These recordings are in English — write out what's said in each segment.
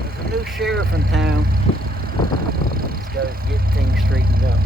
There's a new sheriff in town. He's got to get things straightened up.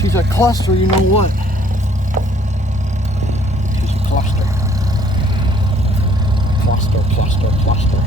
She's a cluster, you know what? She's a cluster. Cluster, cluster, cluster.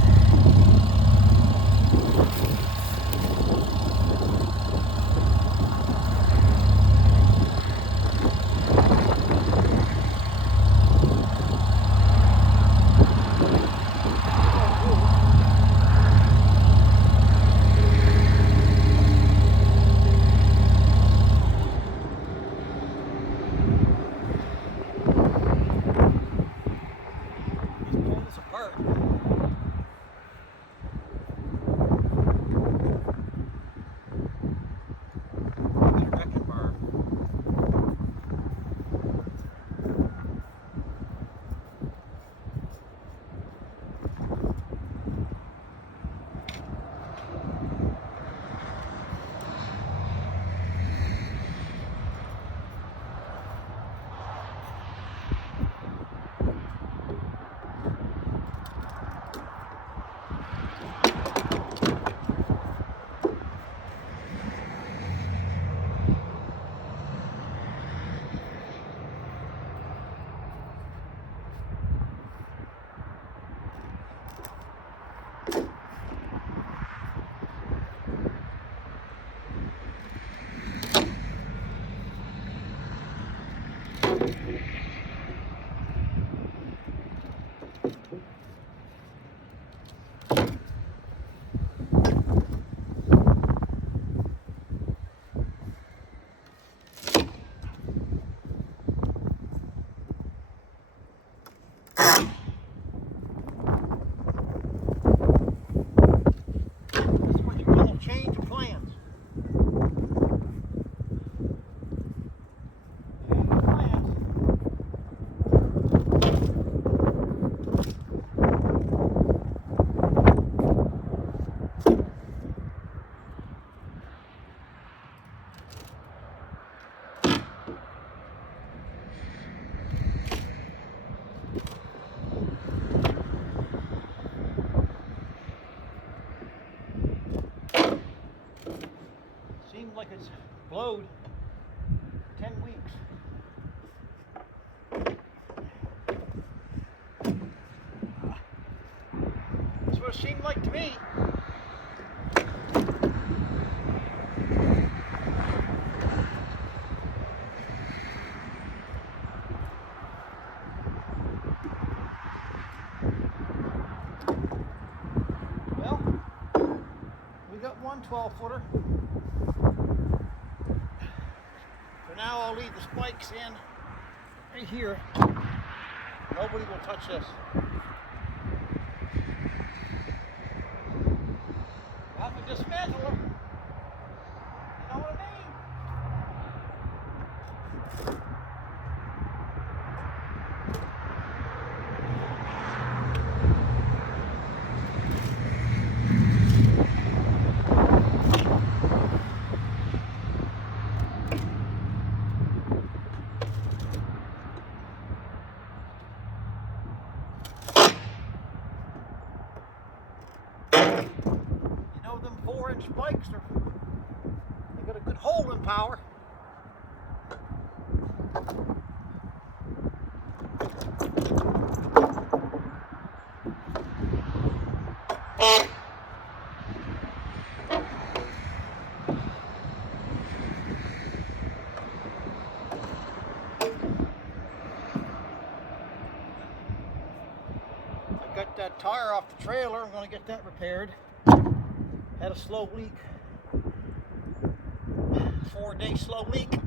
Seems like it's blowed 10 weeks. That's what it seemed like to me. Well, we got one 12-footer. For now, I'll leave the spikes in right here. Nobody will touch this. We'll have to dismantle them. You know what I mean? Them 4-inch spikes they got a good holding power. I got that tire off the trailer. I'm going to get that repaired. Had a slow leak. 4-day slow leak.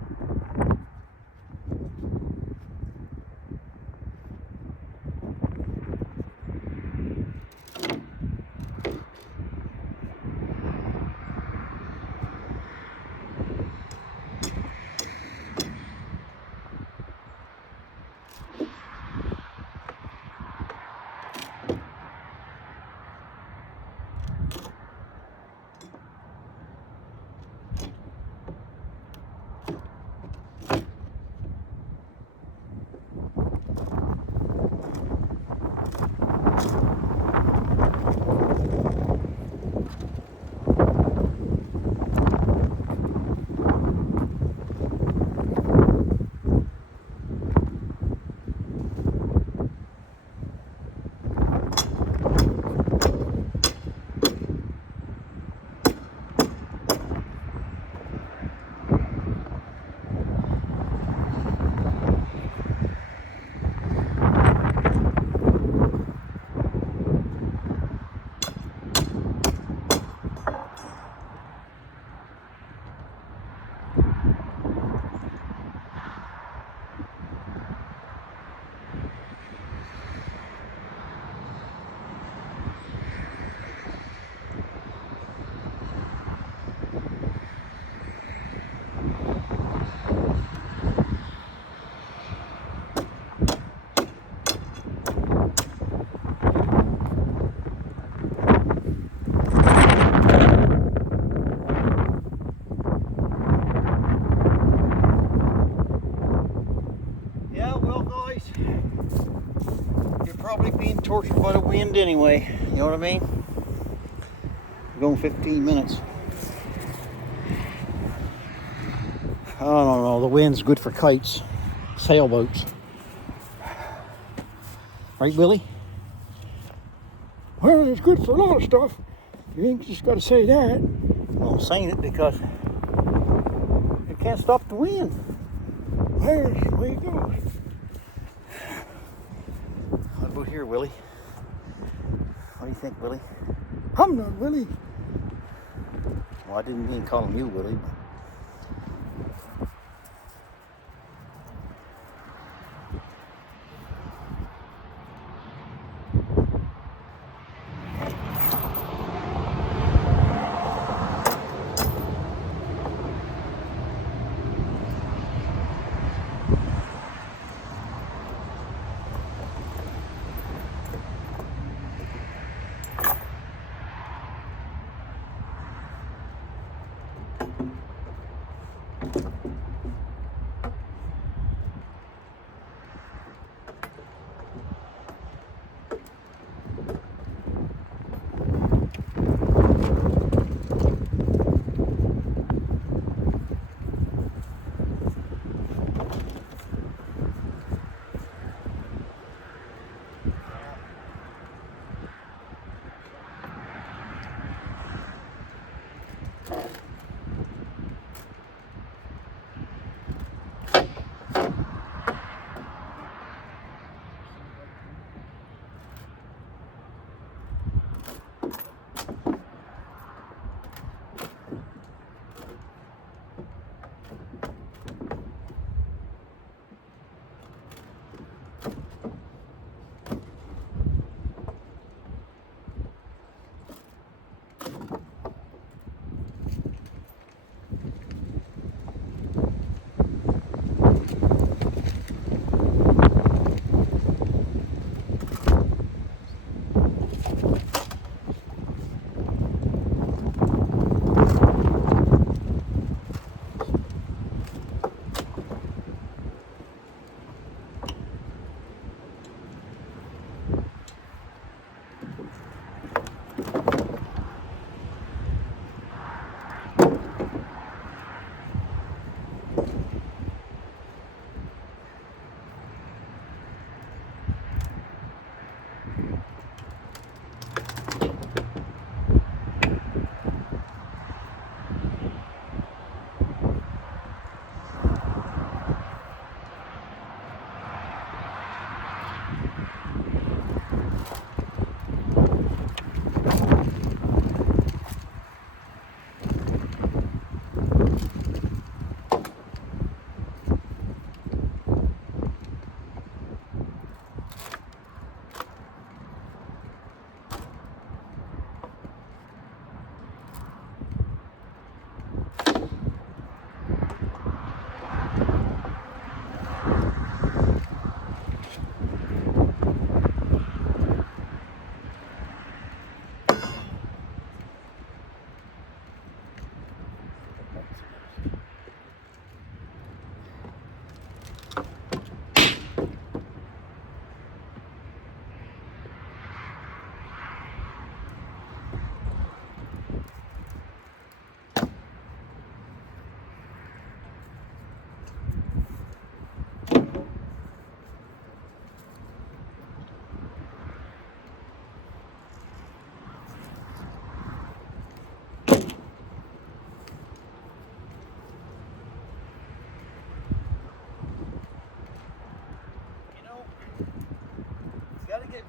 Probably being tortured by the wind anyway, you know what I mean? We're going 15 minutes. I don't know, the wind's good for kites, sailboats. Right, Billy? Well, it's good for a lot of stuff. You ain't just got to say that. Well, I'm saying it because you can't stop the wind. There's the way it goes. What about here, Willie? What do you think, Willie? I'm not Willie. Well, I didn't mean calling you Willie, but...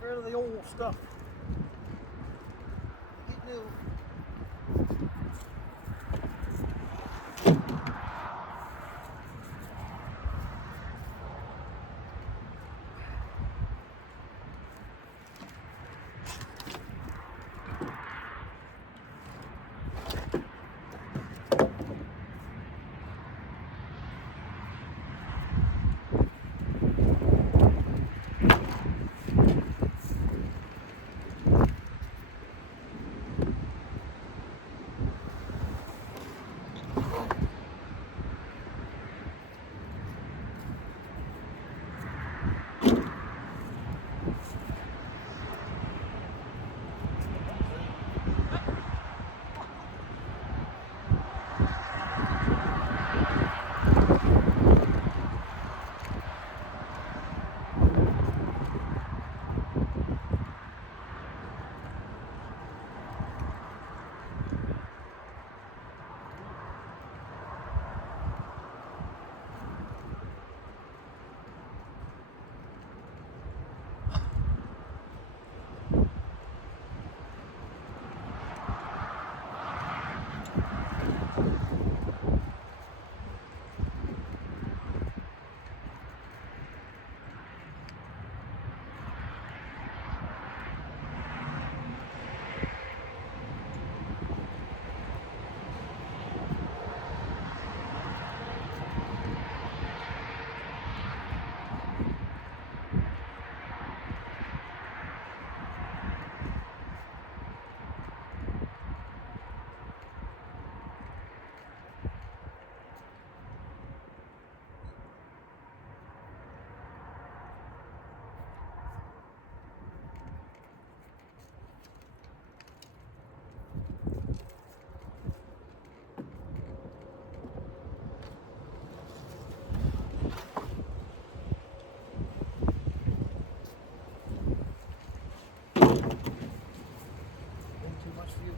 rid of the old stuff. Get new.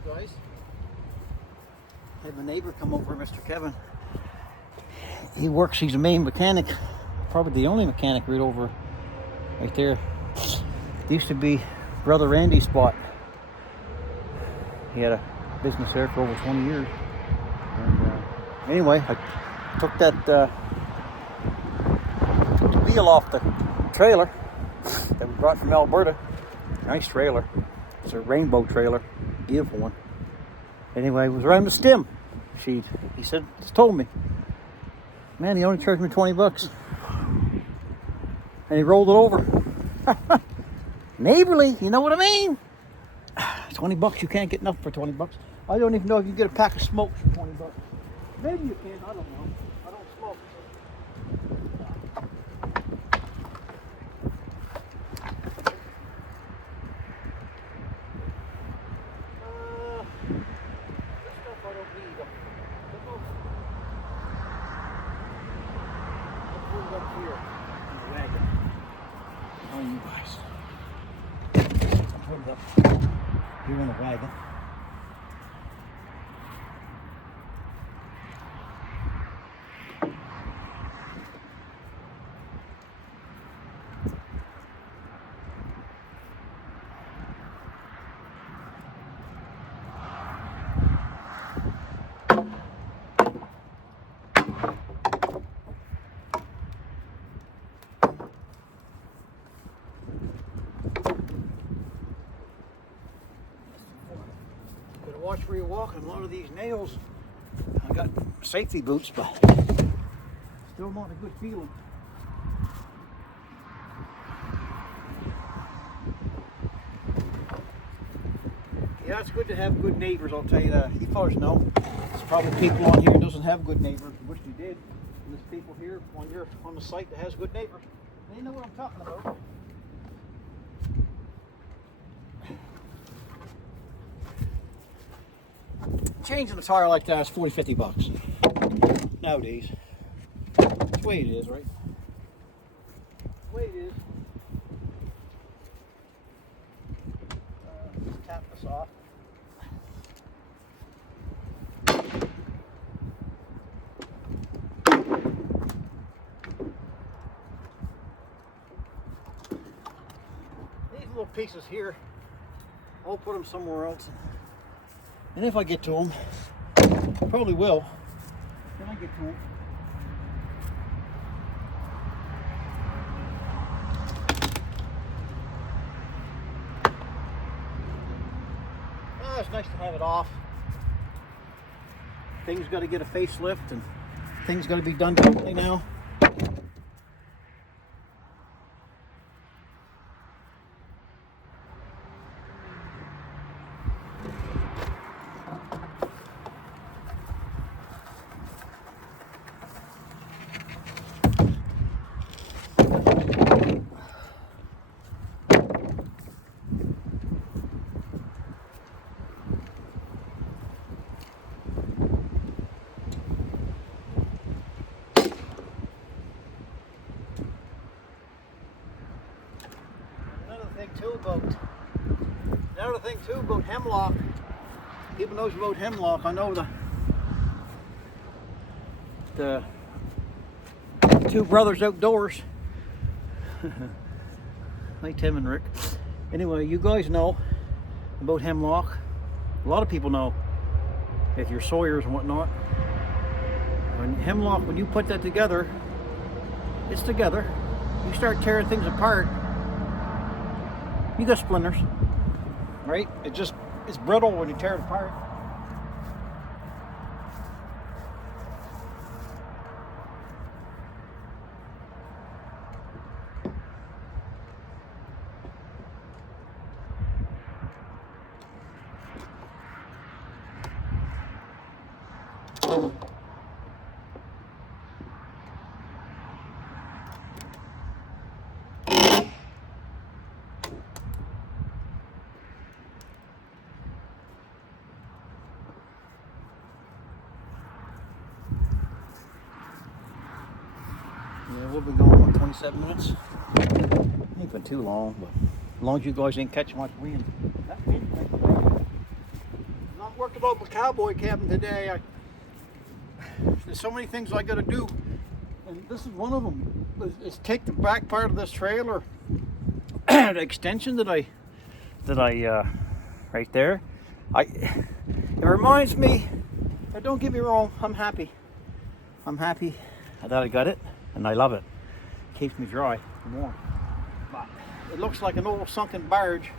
Guys, I have a neighbor come over, Mr. Kevin. He works, he's a main mechanic, probably the only mechanic right over right there. Used to be Brother Randy's spot. He had a business there for over 20 years. And anyway, I took that took the wheel off the trailer that we brought from Alberta. Nice trailer. It's a rainbow trailer. Beautiful one. Anyway, it was around the stem sheet. He said, just told me, man, he only charged me 20 bucks. And he rolled it over. Neighborly, you know what I mean? 20 bucks, you can't get nothing for 20 bucks. I don't even know if you can get a pack of smokes for 20 bucks. Maybe you can, I don't know. I don't smoke. You guys. Put it up here in the wagon. Watch where you're walking. A lot of these nails, I got safety boots, but still not a good feeling. Yeah, it's good to have good neighbors, I'll tell you that. You fellas know. There's probably people on here who doesn't have good neighbors. Wish you did. And there's people here on your on the site that has good neighbors. They know what I'm talking about. Changing a tire like that is 40, 50 bucks nowadays. That's the way it is, right? That's the way it is. Tap this off. These little pieces here. I'll put them somewhere else. And if I get to them, probably will. When I get to them. It's nice to have it off. Things got to get a facelift and things got to be done differently now. Another thing too about hemlock. People knows about hemlock. I know the two brothers outdoors. Hi Tim and Rick. Anyway, you guys know about hemlock. A lot of people know if you're sawyers and whatnot. When hemlock, when you put that together, it's together. You start tearing things apart, you got splinters, right? It's brittle when you tear it apart. Yeah, we'll be going on 27 minutes. Ain't been too long, but as long as you guys ain't catching much wind. That wind not working about my cowboy cabin today. There's so many things I got to do, and this is one of them. Is take the back part of this trailer, the extension that I right there. It reminds me. Don't get me wrong. I'm happy that I got it. And I love it. Keeps me dry and warm. But it looks like an old sunken barge,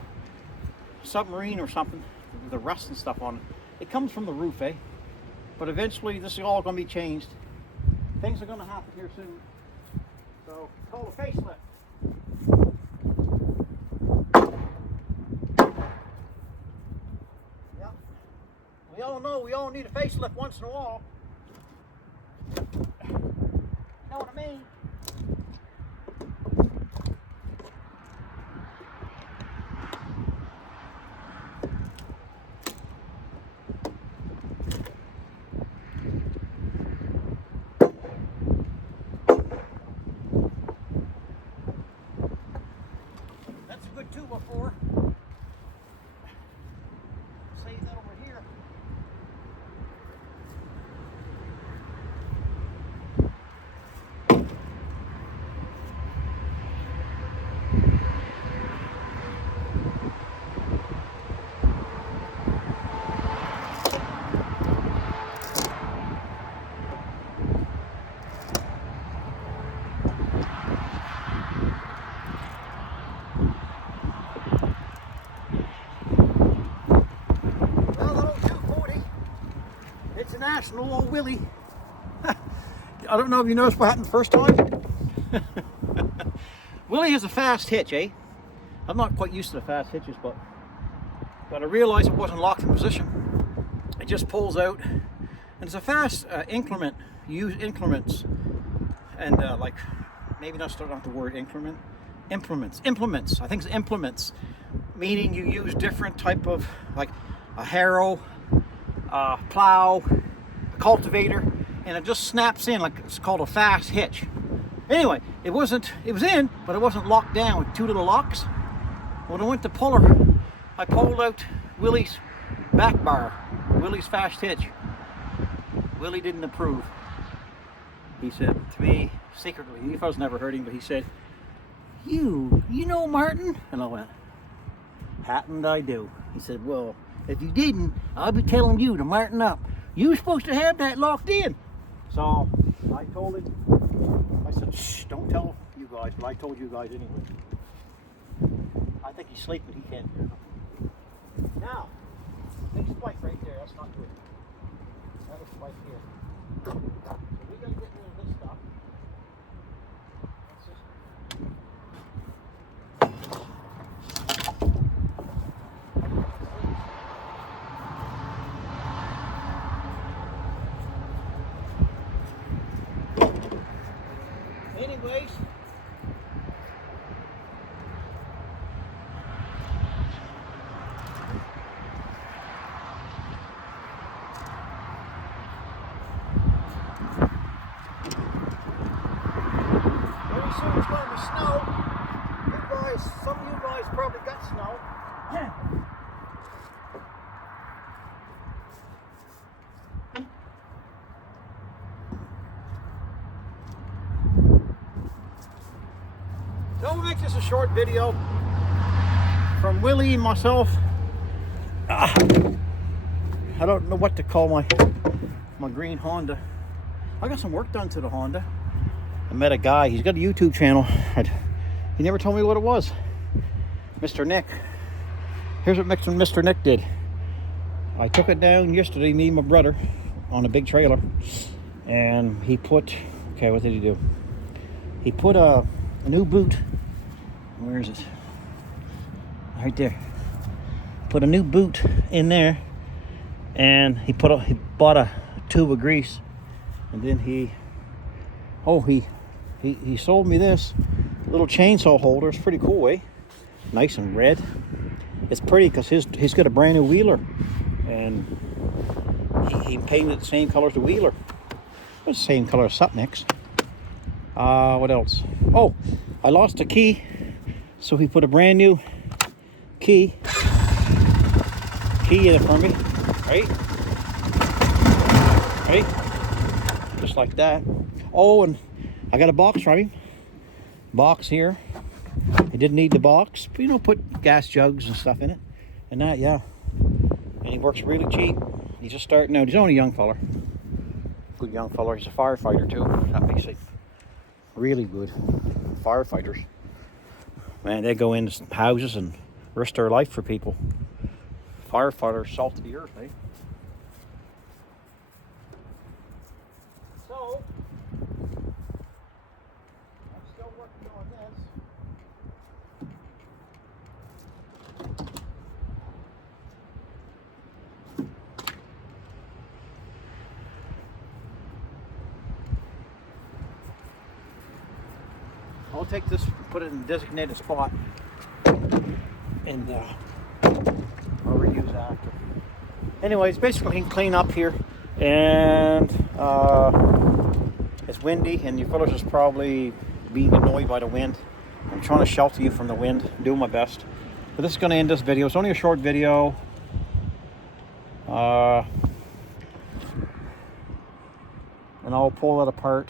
submarine or something, with the rust and stuff on it. It comes from the roof, eh? But eventually this is all going to be changed. Things are going to happen here soon. So it's called a facelift. Yep. We all know we all need a facelift once in a while. Know what I mean? That's a good 2x4. Save that over here. National old Willie. I don't know if you noticed what happened the first time. Willie has a fast hitch, eh? I'm not quite used to the fast hitches, but I realized it wasn't locked in position. It just pulls out, and it's a fast increment. You use increments, and like maybe not start off the word increment. Implements. I think it's implements, meaning you use different type of, like a harrow, plow, cultivator, and it just snaps in, like it's called a fast hitch. Anyway, it was in, but it wasn't locked down with two little locks. When I went to pull her, I pulled out Willie's back bar, Willie's fast hitch. Willie didn't approve. He said to me secretly, he was never heard him, but he said, you know Martin? And I went, happened I do. He said, well, if you didn't, I'll be telling you to martin up. You were supposed to have that locked in. So I told him, I said, shh, don't tell you guys, but I told you guys anyway. I think he's sleeping, he can't hear. Now, big spike right there, that's not good. That was spike here. So we gotta get rid of this stuff. What's this? Anyways, very soon it's going to snow. You guys, some of you guys probably got snow. So we'll make this a short video from Willie and myself. I don't know what to call my green Honda. I got some work done to the Honda. I met a guy, he's got a YouTube channel. He never told me what it was. Mr. Nick. Here's what Mr. Nick did. I took it down yesterday, me and my brother, on a big trailer. And he put, okay, what did he do? He put a new boot. Where is it? Right there. Put a new boot in there, and he bought a tube of grease, and then he sold me this little chainsaw holder. It's pretty cool, eh? Nice and red. It's pretty because he's got a brand new wheeler, and he painted it the same color as the wheeler. It's the same color as Sutnick's. What else? Oh, I lost a key, so he put a brand new key in it for me, right? Just like that. Oh, and I got a box from him. Box here. He didn't need the box, but put gas jugs and stuff in it. And that, yeah. And he works really cheap. He's just starting out. He's only a young fella. Good young fella. He's a firefighter too. That makes it really good. Firefighters. Man, they go into houses and risk their life for people. Firefighters, salt of the earth, eh? So, I'm still working on this. I'll take this, put it in a designated spot, and I'll reuse after. Anyways, basically he can clean up here, and it's windy, and your fellas is probably being annoyed by the wind. I'm trying to shelter you from the wind, doing my best. But this is going to end this video. It's only a short video. And I'll pull it apart.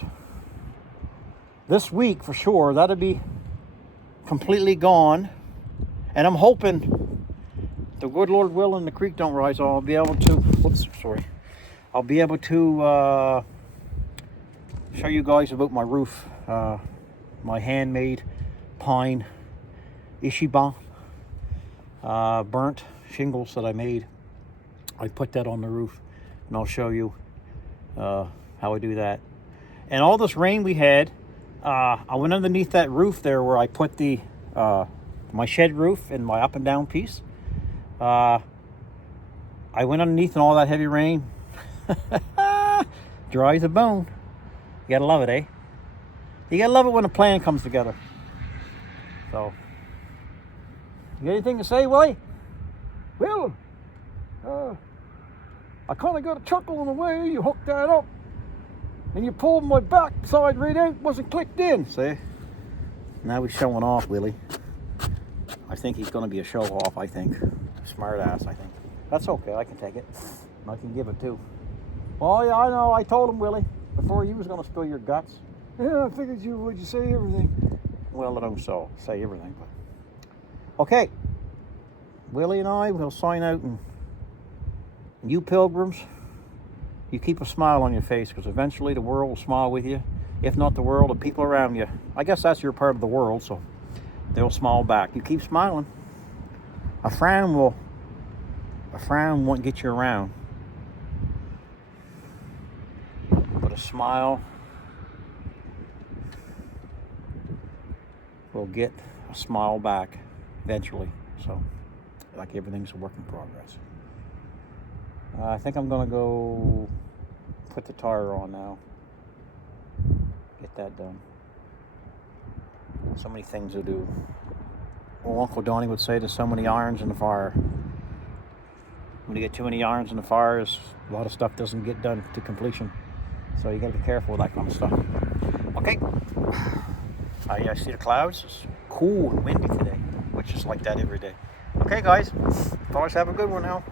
This week, for sure, that'll be completely gone. And I'm hoping, the good Lord willing, the creek don't rise, I'll be able to, I'll be able to show you guys about my roof. My handmade pine Ishiban burnt shingles that I made. I put that on the roof, and I'll show you how I do that. And all this rain we had, I went underneath that roof there where I put the my shed roof and my up and down piece. I went underneath and all that heavy rain. Dry as a bone. You gotta love it, eh? You gotta love it when a plan comes together. So, you got anything to say, Willie? Well, I kind of got a chuckle on the way you hooked that up. And you pulled my back side right out, wasn't clicked in. See? Now he's showing off, Willie. I think he's going to be a show off, I think. Smart ass, I think. That's okay, I can take it. I can give it too. Oh, yeah, I know. I told him, Willie, before you was going to spill your guts. Yeah, I figured would you say everything. Well, I don't say everything, but... Okay. Willie and I will sign out, and you pilgrims, you keep a smile on your face, because eventually the world will smile with you. If not the world, the people around you. I guess that's your part of the world, so they'll smile back. You keep smiling. A frown won't get you around. But a smile will get a smile back eventually. So, like everything's a work in progress. I think I'm gonna go put the tire on now. Get that done. So many things to do. Well, Uncle Donnie would say there's so many irons in the fire. When you get too many irons in the fire, a lot of stuff doesn't get done to completion. So you gotta be careful with that kind of stuff. Okay. I see the clouds. It's cool and windy today, which is like that every day. Okay, guys. Always have a good one now.